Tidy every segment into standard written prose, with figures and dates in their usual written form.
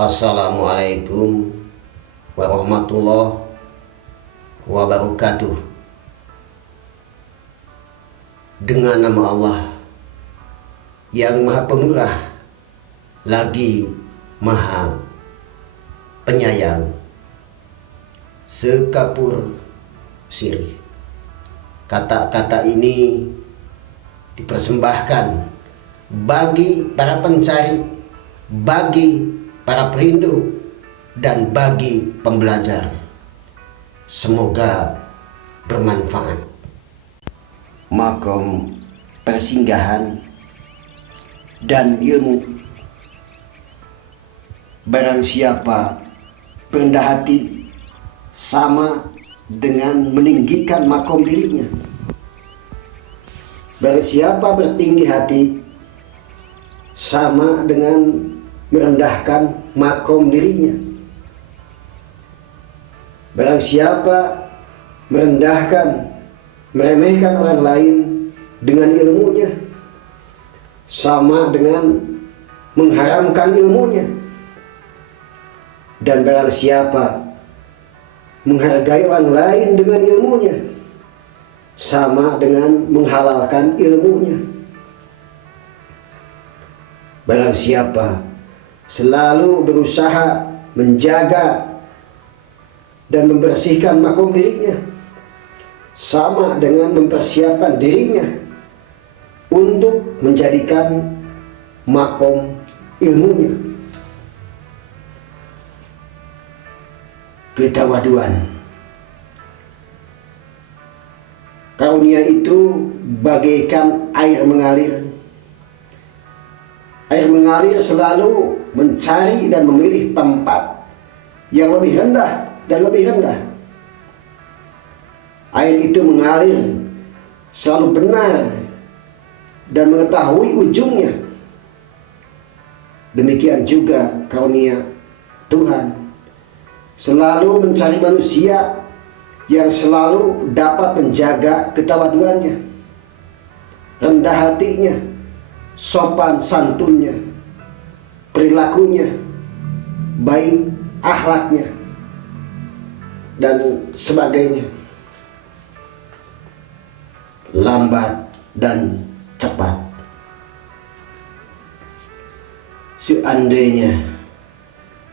Assalamualaikum warahmatullahi wabarakatuh. Dengan nama Allah yang Maha Pemurah lagi Maha Penyayang, sekapur sirih. Kata-kata ini dipersembahkan bagi para pencari, bagi para perindu, dan bagi pembelajar. Semoga bermanfaat. Makom persinggahan dan ilmu. Barang siapa berendah hati, sama dengan meninggikan makom dirinya. Barang siapa bertinggi hati, sama dengan merendahkan makom dirinya. Barang siapa merendahkan, meremehkan orang lain dengan ilmunya, sama dengan mengharamkan ilmunya. Dan barang siapa menghargai orang lain dengan ilmunya, sama dengan menghalalkan ilmunya. Barang siapa selalu berusaha menjaga dan membersihkan makom dirinya, sama dengan mempersiapkan dirinya untuk menjadikan makom ilmunya. Ketawaduan. Karunia itu bagaikan air mengalir. Air mengalir selalu mencari dan memilih tempat yang lebih rendah dan lebih rendah. Air itu mengalir selalu benar dan mengetahui ujungnya. Demikian juga karunia Tuhan selalu mencari manusia yang selalu dapat menjaga ketawaduannya, rendah hatinya, sopan santunnya, perilakunya, baik akhlaknya, dan sebagainya. Lambat dan cepat. Seandainya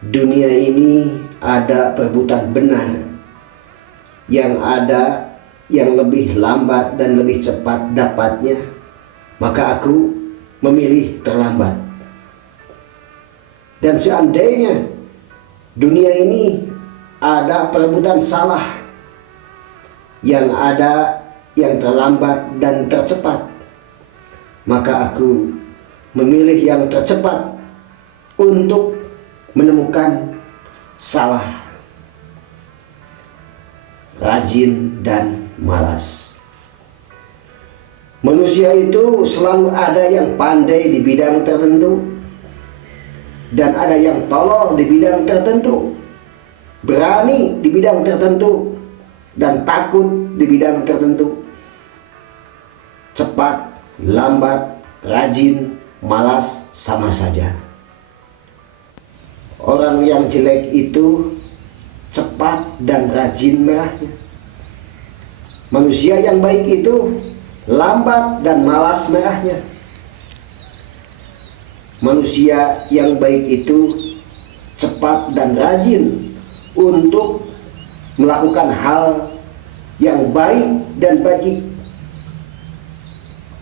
dunia ini ada perebutan benar, yang ada yang lebih lambat dan lebih cepat dapatnya, maka aku memilih terlambat. Dan seandainya dunia ini ada perebutan salah, yang ada yang terlambat dan tercepat, maka aku memilih yang tercepat untuk menemukan salah. Rajin dan malas. Manusia itu selalu ada yang pandai di bidang tertentu dan ada yang tolol di bidang tertentu, berani di bidang tertentu dan takut di bidang tertentu. Cepat, lambat, rajin, malas sama saja. Orang yang jelek itu cepat dan rajin merahnya. Manusia yang baik itu lambat dan malas merahnya. Manusia yang baik itu cepat dan rajin untuk melakukan hal yang baik dan bajik.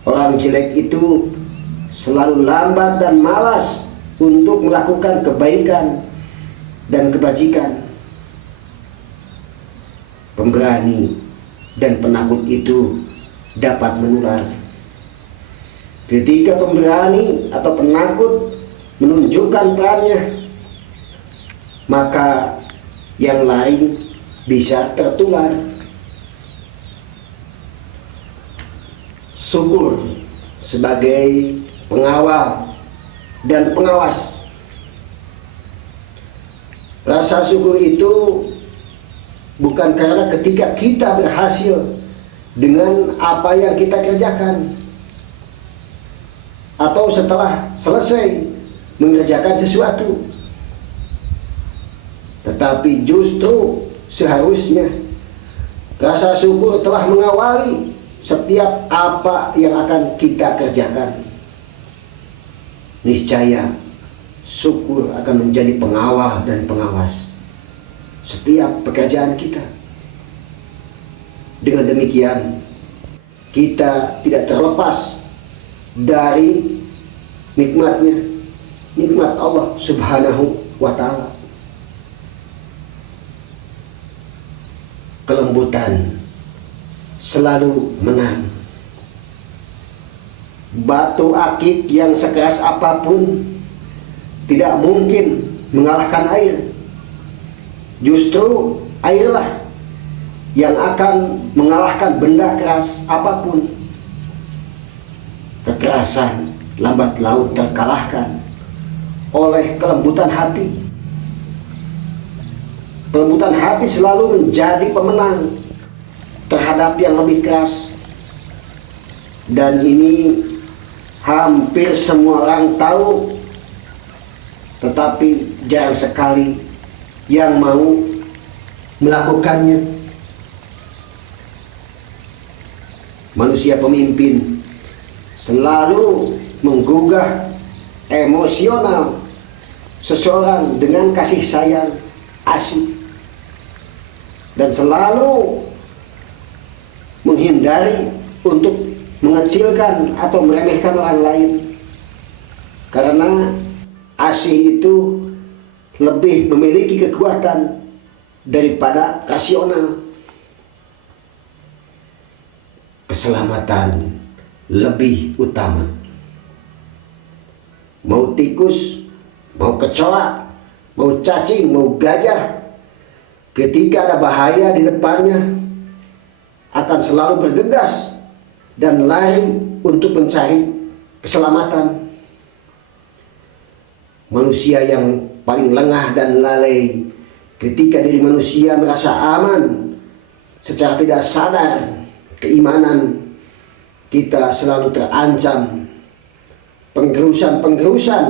Orang jelek itu selalu lambat dan malas untuk melakukan kebaikan dan kebajikan. Pemberani dan penakut itu dapat menular. Ketika pemberani atau penakut menunjukkan perannya, maka yang lain bisa tertular. Syukur sebagai pengawal dan pengawas. Rasa syukur itu bukan karena ketika kita berhasil dengan apa yang kita kerjakan, atau setelah selesai mengerjakan sesuatu, tetapi justru seharusnya rasa syukur telah mengawali setiap apa yang akan kita kerjakan. Niscaya syukur akan menjadi pengawal dan pengawas setiap pekerjaan kita. Dengan demikian, kita tidak terlepas dari nikmat Allah Subhanahu wa ta'ala. Kelembutan selalu menang. Batu akik yang sekeras apapun tidak mungkin mengalahkan air. Justru airlah yang akan mengalahkan benda keras apapun. Kekerasan lambat laun terkalahkan oleh kelembutan hati. Kelembutan hati selalu menjadi pemenang terhadap yang lebih keras. Dan ini hampir semua orang tahu, tetapi jarang sekali yang mau melakukannya. Manusia pemimpin selalu menggugah emosional seseorang dengan kasih sayang asik, dan selalu menghindari untuk mengecilkan atau meremehkan orang lain, karena asih itu lebih memiliki kekuatan daripada rasional. Keselamatan lebih utama. Mau tikus, mau kecoa, mau cacing, mau gajah, ketika ada bahaya di depannya akan selalu bergegas dan lari untuk mencari keselamatan. Manusia yang paling lengah dan lalai ketika diri manusia merasa aman, secara tidak sadar keimanan kita selalu terancam penggerusan-penggerusan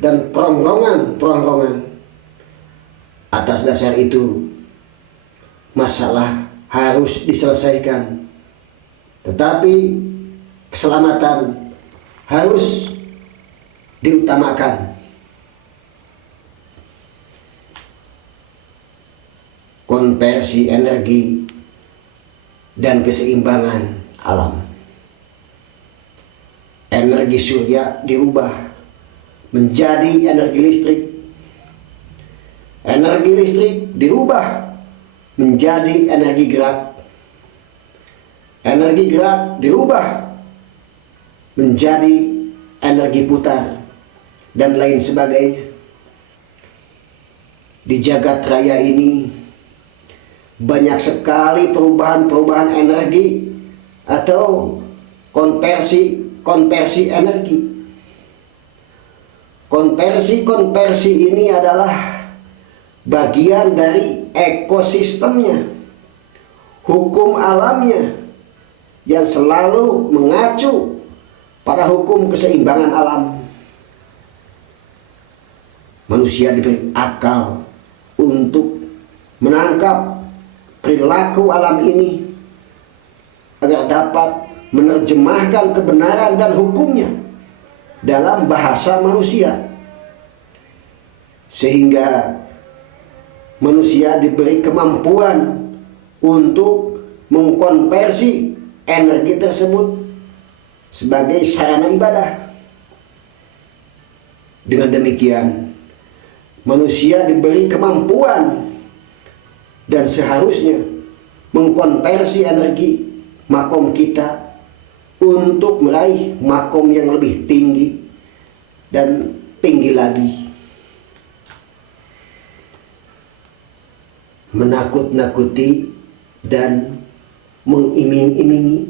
dan perongrongan-perongrongan. Atas dasar itu, masalah harus diselesaikan, tetapi keselamatan harus diutamakan. Konversi energi dan keseimbangan alam. Energi surya diubah menjadi energi listrik. Energi listrik dirubah menjadi energi gerak. Energi gerak dirubah menjadi energi putar dan lain sebagainya. Di jagat raya ini banyak sekali perubahan-perubahan energi atau konversi energi. Konversi ini adalah bagian dari ekosistemnya, hukum alamnya yang selalu mengacu pada hukum keseimbangan alam. Manusia diberi akal untuk menangkap perilaku alam ini agar dapat menerjemahkan kebenaran dan hukumnya dalam bahasa manusia, sehingga manusia diberi kemampuan untuk mengkonversi energi tersebut sebagai sarana ibadah. Dengan demikian, manusia diberi kemampuan dan seharusnya mengkonversi energi makom kita untuk meraih makom yang lebih tinggi dan tinggi lagi. Menakut-nakuti dan mengiming-imingi.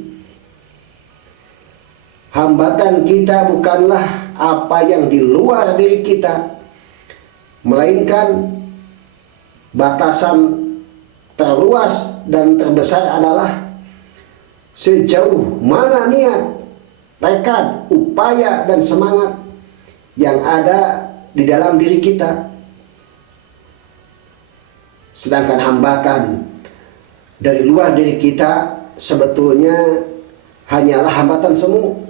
Hambatan kita bukanlah apa yang di luar diri kita, melainkan batasan terluas dan terbesar adalah sejauh mana niat, tekad, upaya, dan semangat yang ada di dalam diri kita. Sedangkan hambatan dari luar diri kita sebetulnya hanyalah hambatan semu.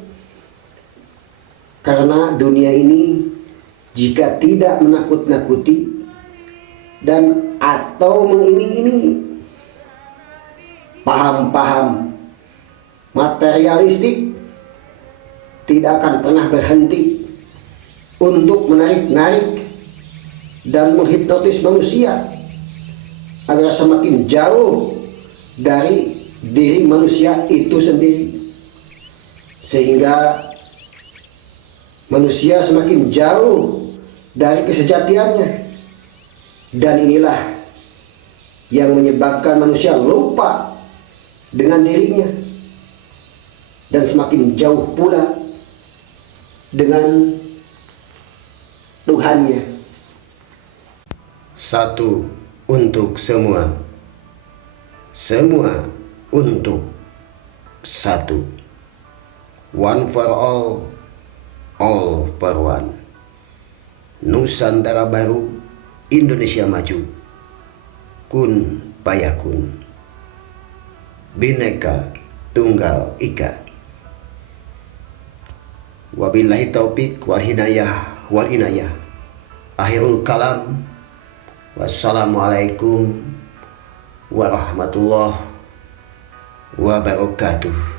Karena dunia ini jika tidak menakut-nakuti dan atau mengiming-imingi paham-paham materialistik, tidak akan pernah berhenti untuk menarik-narik dan menghipnotis manusia agar semakin jauh dari diri manusia itu sendiri, sehingga manusia semakin jauh dari kesejatiannya. Dan inilah yang menyebabkan manusia lupa dengan dirinya dan semakin jauh pula dengan Tuhannya. Satu untuk semua, semua untuk satu. One for all for one. Nusantara baru, Indonesia maju. Kun payakun. Bhinneka Tunggal Ika. Wabillahi taufik wal hidayah wal inayah. Akhirul kalam. Wassalamualaikum warahmatullahi wabarakatuh.